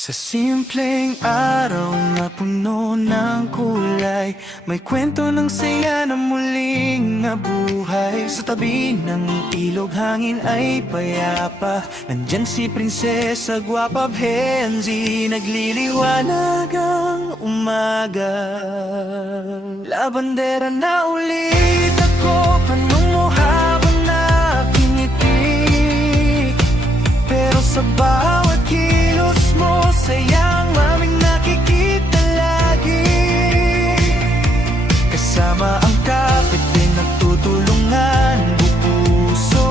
Sa simpleng araw na puno ng kulay, may kwento ng saya na muling nabuhay. Sa tabi ng ilog hangin ay payapa, nandyan si Prinsesa Guwapa Benzi, nagliliwanag ang umaga. Labandera na ulit ako, panunguha ba na kinitig? Pero sa bawat kilos mo, sayang maming nakikita lagi. Kasama ang kapit din nagtutulungan bupuso.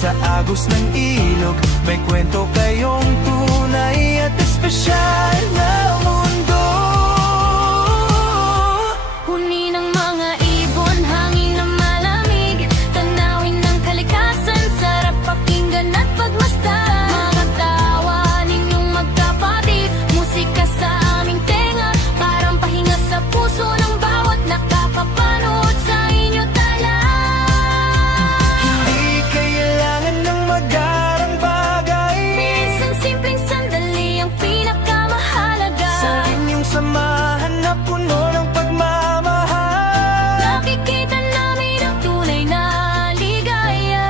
Sa agos ng ilog, may kwento kayong tunay at espesyal na mundo. Huni ng mga ibon, hangin na malamig, tanawin ng kalikasan, sarap pakinggan at pagmasdan. Mga tawa ninyong magkapatid, musika sa aming tenga, parang pahinga sa puso ng bawat nakakapanood sa inyo tala. Hindi kailangan ng magarang bagay, Minsan simpleng sandali ang pinakamahalaga. sa inyong samahan na puno ng pagmamahal. Nakikita namin ang tunay na ligaya.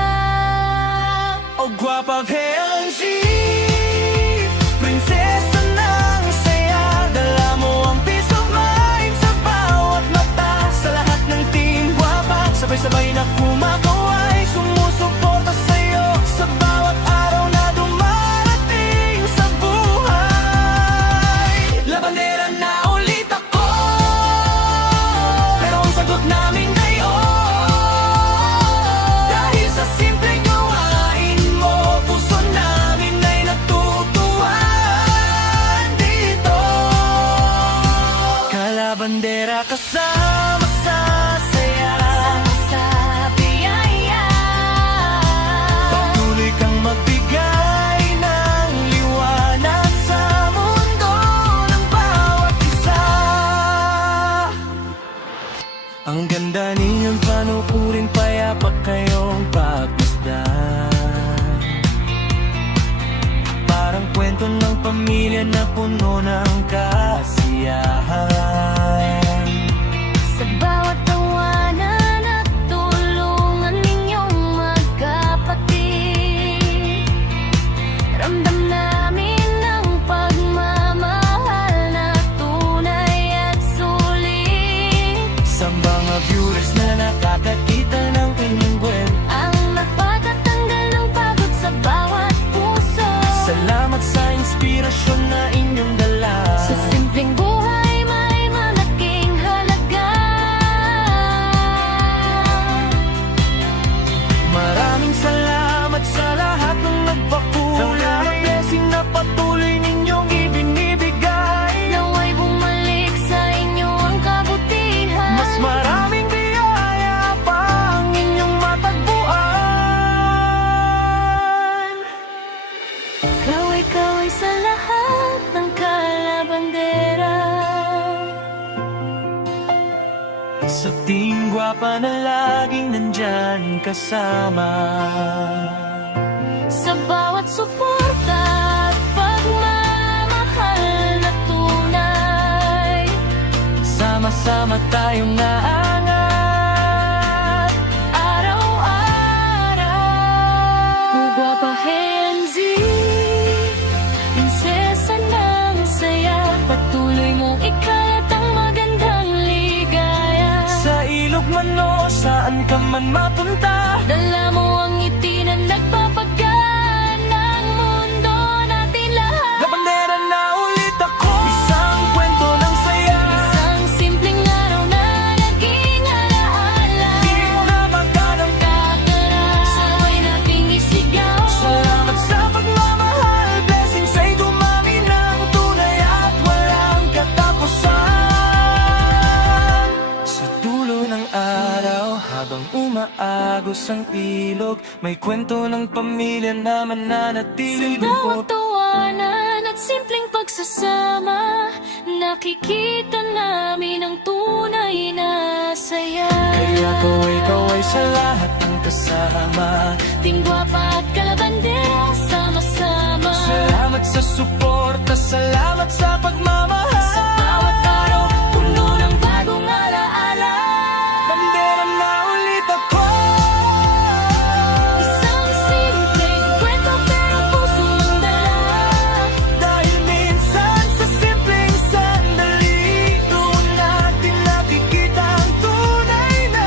O Guwapa Benzi, prinsesa ng saya, dala mo ang peace of mind sa bawat mata. Sa lahat ng team Guwapa, sabay-sabay na kumakaway, sumusuporta sa'yo sa bawat araw na dumarating sa buhay. Labandera na ulit ako, pero ang sagot namin ay dahil sa simpleng gawain mo, puso namin ay natutuwa dito. Kalabandera kasama sa saya, Sa biyaya, patuloy kang magbigay ng liwanag sa mundo ng bawat isa. Ang ganda ninyong panukurin, payapa kayong pagmasdan. Parang kwento ng pamilya na puno ng kasiyahan. sa bawat tawanan at tulungan ninyong magkapatid, ramdam namin ang pagmamahal na tunay at sulit. Sa mga viewers na nakakakita ng kanyang kwento, Ang nagpatatanggal ng pagod sa bawat puso. salamat sa inspirasyon na inyong dala. Sa simpleng buhay may malaking halaga. Maraming salamat sa lahat ng nagpakulay, blessing na patuloy ninyong ibinibigay. Naway bumalik sa inyo ang kabutihan. Mas maraming biyaya pa ang inyong matagpuan. Kaway-kaway sa lahat ng kalabandera. Sa Team Guwapa na laging nandyan kasama. Sa bawat suporta at pagmamahal na tunay. Sama-sama tayong naangat araw-araw. Guwapa Benzi, prinsesa ng saya, patuloy mong ikalat ang magandang ligaya. Sa ilog man o saan ka man mapunta, Dala mo ang ngiti na nagpapagaan ng mundo natin lahat. labandera na ulit ako, isang kwento ng saya. Isang simpleng araw na naging alaala. Di mo na magkanang Sabay nating isigaw. salamat sa pagmamahal, blessings ay dumami ng tunay at walang katapusan. Sa dulo ng araw, habang umaagos ang ilog, may kwento ng pamilya na mananatiling Bawat tawanan at simpleng pagsasama, nakikita namin ang tunay na saya. Kaya kaway-kaway sa lahat ng kasama, Team Guwapa at Kalabandera, sama-sama sa suporta, salamat sa pagmamahal. Sa bawat araw, puno ng bagong alaala. Bandera na ulit ako. Isang simpleng kwento pero puso ang dala. Dahil minsan sa simpleng sandali, doon natin nakikita ang tunay na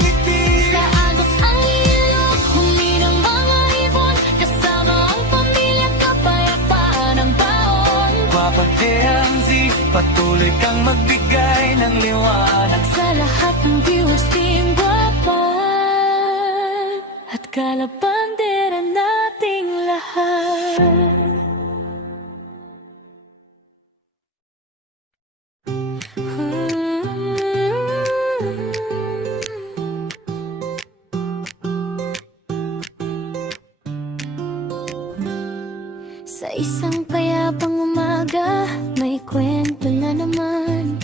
ngiti. Sa agos ang ilog, huminang mga ibon, kasama ang pamilya, kapayapaan ang baon. Papatehang Z, patuloy kang magbigay ng liwanag. Sa lahat ng viewers, Team Guapa at kalabandera nating lahat. Sa isang payapang umaga, may kwento na naman.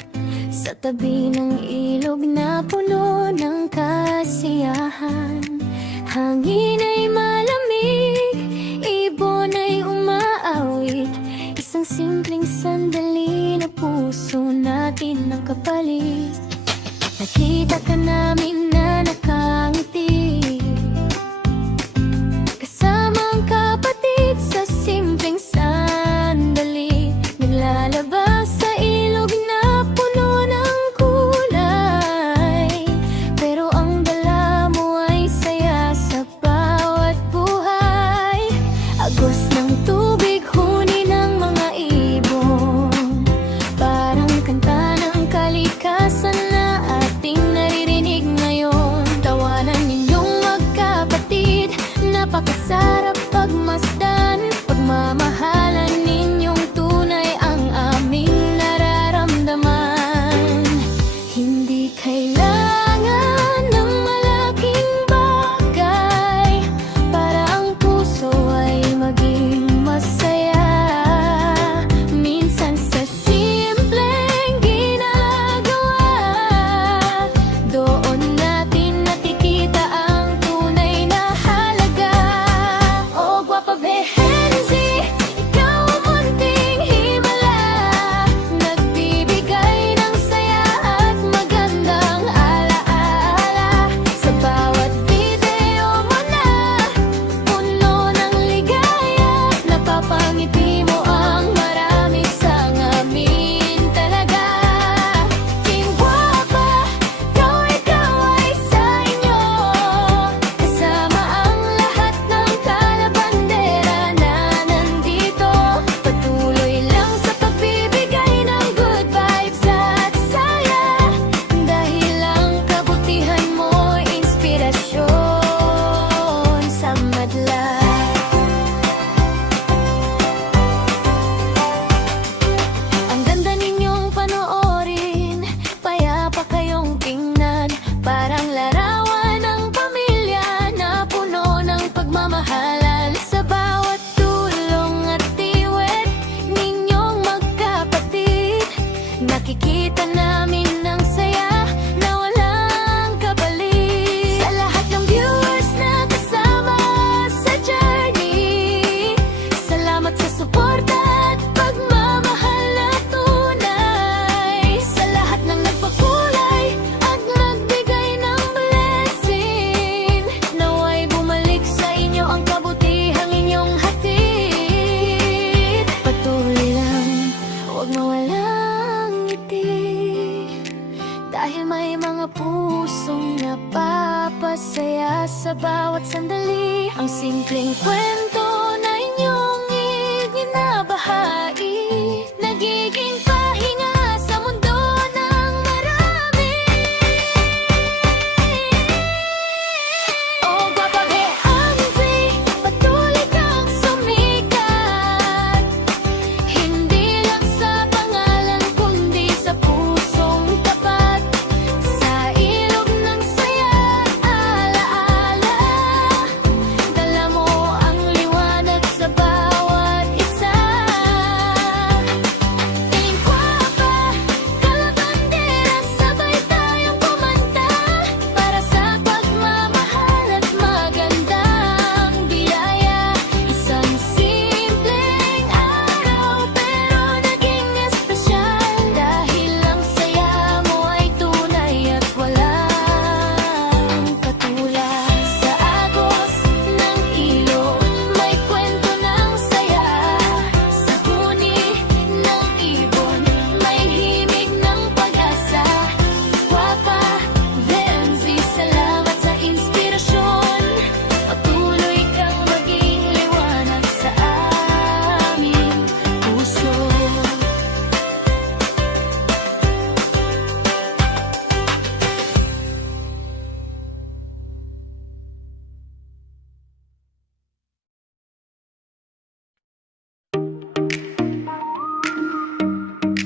Sa tabi ng ilog na puno ng kasiyahan. Hangin ay malamig, ibon ay umaawit. Isang simpleng sandali na puso natin ang kapalit. Nakita ka namin na nakangiti, kasamang kapatid sa simpleng sandali. Naglalabas sa ilog na puno ng kulay, pero ang dala mo ay saya sa bawat buhay. Agos ng tubig, huni ng mga ibon, parang kanta ng kalikasan na ating naririnig ngayon. Tawanan ninyong magkapatid, napakasarap pagmasdan. Pagmamahalan ninyong tunay ang aming nararamdaman. Hindi kailangan ng malaking bagay para ang puso ay maging masaya. Minsan sa simpleng ginagawa, doon natin nakikita ang tunay na halaga. O Guapa Behenzi,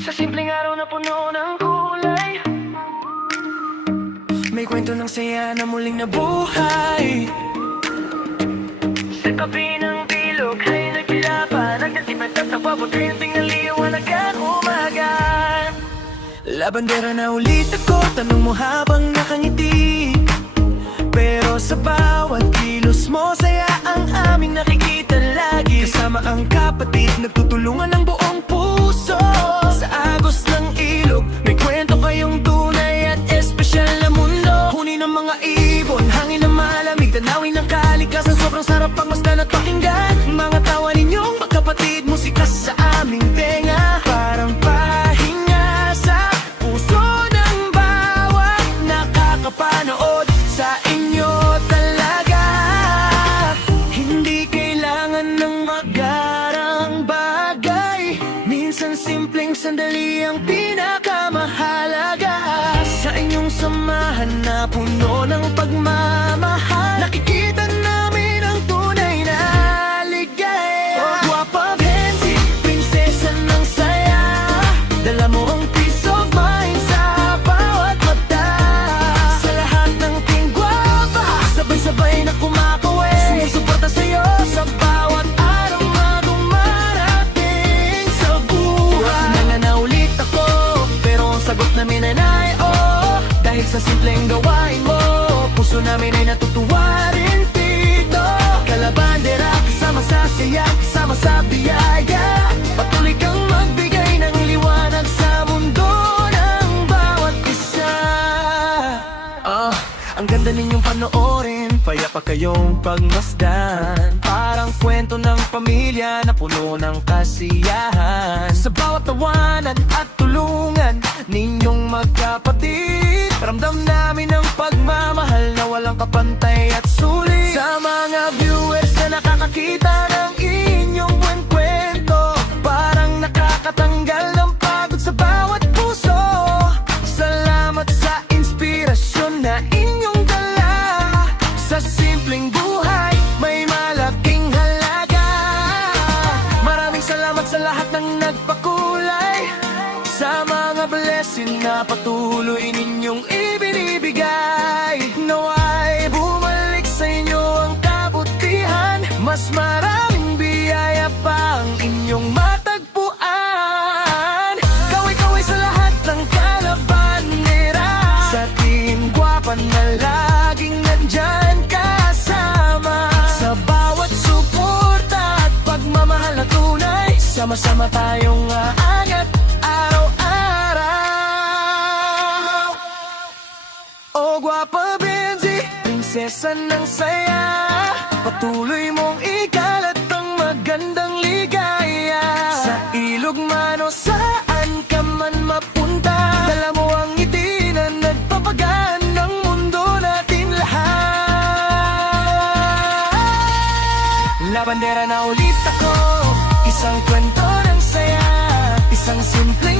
Sa simpleng araw na puno ng kulay, may kwento ng saya na muling nabuhay. Sa tabi ng ilog ay nagkilapa, nagdating nagtatawa, pagkainting ng liwanag ang umaga. Labandera na ulit ako, tanong mo habang nakangiti. Pero sa bawat kilos mo, saya ang aming nakikita lagi. Kasama ang kapatid, nagtutulungan ng buong puso. Sa agos ng ilog, may kwento kayong tunay at espesyal na mundo. Huni ng mga ibon, hangin na malamig, tanawin ng kalikasan, sobrang sarap ang masdan at pakinggan. Mga tawa ninyong magkapatid, musika sa aming tenga, parang pahinga sa puso ng bawat nakakapanood sa inyo talaga. Hindi kailangan ng magarang bagay, minsan simpleng sandali ang pinakamahalaga. Sa inyong samahan na puno ng pagmamahal, nakikita namin ang tunay na ligaya. Oh, guwapa Benzi, prinsesa ng saya, dala mo ang peace of mind sa bawat mata. Sa lahat ng team guwapa, sabay-sabay na kumakaway, sumusuporta sa'yo sa bawat araw na dumarating sa buhay. Nanganaulit ako, pero ang sagot namin ay oo. Dahil sa simpleng gawain mo, puso namin ay natutuwa rin dito. Kalabandera, kasama sa saya, kasama sa biyaya. Patuloy kang magbigay ng liwanag sa mundo ng bawat isa. Ang ganda ninyong panoorin, payapa kayong pagmasdan. Parang kwento ng pamilya na puno ng kasiyahan. Sa bawat tawanan at tulungan ninyong magkapatid, ramdam namin ang pagmamahal na walang kapantay at sulit. Sa mga viewers na nakakakita ng inyong buwan kwento, parang nakakatanggal ng pagod sa bawat puso. Salamat sa inspirasyon na inyong dala. Sa simpleng buhay, may malaking halaga. Maraming salamat sa lahat ng nagpakulay, sa mga blessing na patuloy ninyong ibinibigay. Naway bumalik sa inyo ang kabutihan, mas maraming biyaya pa ang inyong matagpuan. Kaway-kaway sa lahat ng kalabandera, sa team guwapa na laging nandyan kasama. Sa bawat suporta at pagmamahal na tunay, sama-sama tayong aangat araw-araw. O guwapa Benzi, prinsesa ng saya, patuloy mong ikalat ang magandang ligaya. Sa ilog man o saan ka man mapunta, dala mo ang ngiti na nagpapagaan ng mundo natin lahat. Labandera na ulit ako, isang kwento ng saya, isang simpleng